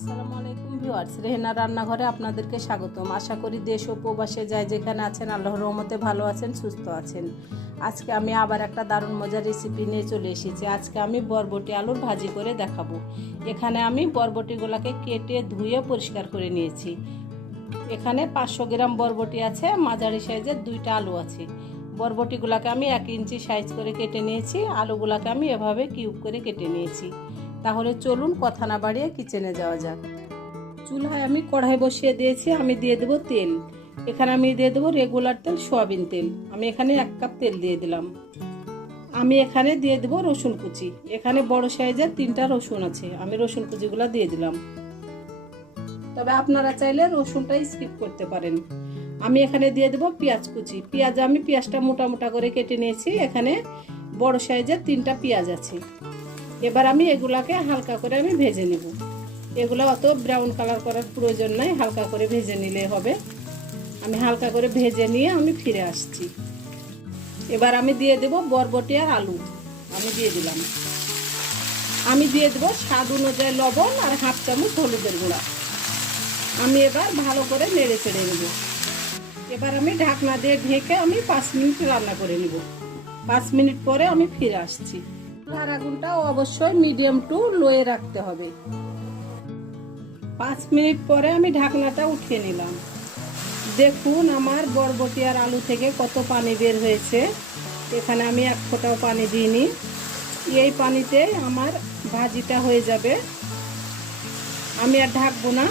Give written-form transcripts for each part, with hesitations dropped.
আসসালামু আলাইকুম ভিউয়ার্স, রেহেনার রান্নাঘরে আপনাদেরকে স্বাগতম। আশা করি দেশ ও প্রবাসে যাই যেখানে আছেন আল্লাহর রহমতে ভালো আছেন, সুস্থ আছেন। আজকে আমি আবার একটা দারুণ মজার রেসিপি নিয়ে চলে এসেছি। আজকে আমি বরবটি আলুর ভাজি করে দেখাবো। এখানে আমি বরবটিগুলোকে কেটে ধুয়ে পরিষ্কার করে নিয়েছি। এখানে 500 গ্রাম বরবটি আছে, মাঝারি সাইজের 2টা আলু আছে। বরবটিগুলোকে আমি 1 ইঞ্চি সাইজ করে কেটে নিয়েছি, আলুগুলোকে আমি এভাবে কিউব করে কেটে নিয়েছি। তাহলে চলুন কথা না বাড়িয়ে কিচেনে যাওয়া যাক। চুলায় আমি কড়াই বসিয়ে দিয়েছি, আমি দিয়ে দেবো তেল। এখানে আমি দিয়ে দেবো রেগুলার তেল, সয়াবিন তেল। আমি এখানে 1 কাপ তেল দিয়ে দিলাম। আমি এখানে দিয়ে দেবো রসুন কুচি। এখানে বড় সাইজের 3টা রসুন আছে, আমি রসুন কুচিগুলো দিয়ে দিলাম। তবে আপনারা চাইলে রসুনটা স্কিপ করতে পারেন। আমি এখানে দিয়ে দেবো পেঁয়াজ কুচি। আমি পেঁয়াজটা মোটা মোটা করে কেটে নিয়েছি। এখানে বড় সাইজের 3টা পেঁয়াজ আছে। এবার আমি এগুলাকে হালকা করে আমি ভেজে নেব। এগুলো অত ব্রাউন কালার করার প্রয়োজন নাই, হালকা করে ভেজে নিলে হবে। আমি হালকা করে ভেজে নিয়ে আমি ফিরে আসছি। এবার আমি দিয়ে দেব বরবটি আর আলু। আমি দিয়ে দিলাম। আমি দিয়ে দেবো স্বাদ অনুযায়ী লবণ আর 1/2 চামচ হলুদের গুঁড়া। আমি এবার ভালো করে নেড়ে চেড়ে নেব। এবার আমি ঢাকনা দিয়ে ঢেকে আমি 5 মিনিট রান্না করে নেব। 5 মিনিট পরে আমি ফিরে আসছি। চুলার আগুনটা অবশ্যই মিডিয়াম টু লোয়ে রাখতে হবে। 5 মিনিট পরে আমি ঢাকনাটা উঠিয়ে নিলাম। দেখুন আমার বরবটি আর আলু থেকে কত পানি বের হয়েছে। এখানে আমি 1 ফোঁটাও পানি দিইনি। এই পানিতে আমার ভাজিটা হয়ে যাবে। আমি আর ঢাকবো না।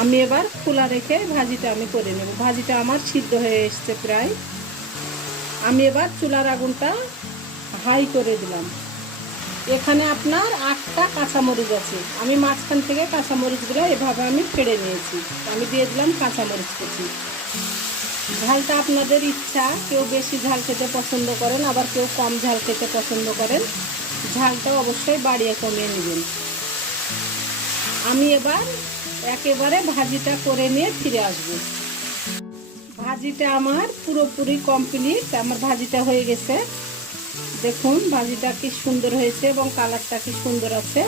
আমি এবার খোলা রেখে ভাজিটা আমি করে নেব। ভাজিটা আমার সিদ্ধ হয়ে এসছে প্রায়। আমি এবার চুলার আগুনটা হাই করে দিলাম। এখানে আপনার 8টা কাঁচামরিচ আছে। আমি মাঝখান থেকে কাঁচামরিচগুলো এভাবে আমি ফেড়ে নিয়েছি। আমি দিয়ে দিলাম কাঁচামরিচ কুচি। ঝালটা আপনাদের ইচ্ছা, কেউ বেশি ঝাল খেতে পছন্দ করেন, আবার কেউ কম ঝাল খেতে পছন্দ করেন। ঝালটা অবশ্যই বাড়িয়ে কমিয়ে নেবেন। আমি এবার একেবারে ভাজিটা করে নিয়ে ফিরে আসব। ভাজিটা আমার পুরোপুরি কমপ্লিট। আমার ভাজিটা হয়ে গেছে। দেখুন ভাজিটা কি সুন্দর হয়েছে এবং কালারটা কি সুন্দর আছে।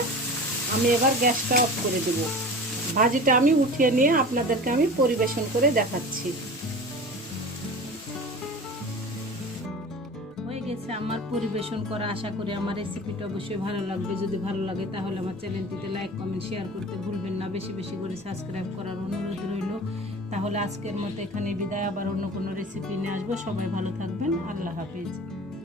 আমি এবার গ্যাসটা অফ করে দেব। ভাজিটা আমি উঠিয়ে নিয়ে আপনাদেরকে আমি পরিবেশন করে দেখাচ্ছি। হয়ে গেছে আমার পরিবেশন করা। আশা করি আমার রেসিপিটা অবশ্যই ভালো লাগবে। যদি ভালো লাগে তাহলে আমার চ্যানেলটিতে লাইক, কমেন্ট, শেয়ার করতে ভুলবেন না। বেশি বেশি করে সাবস্ক্রাইব করার অনুরোধ রইল। তাহলে আজকের মতো এখানে বিদায়। আবার অন্য কোনো রেসিপি নিয়ে আসবো। সবাই ভালো থাকবেন। আল্লাহ হাফিজ।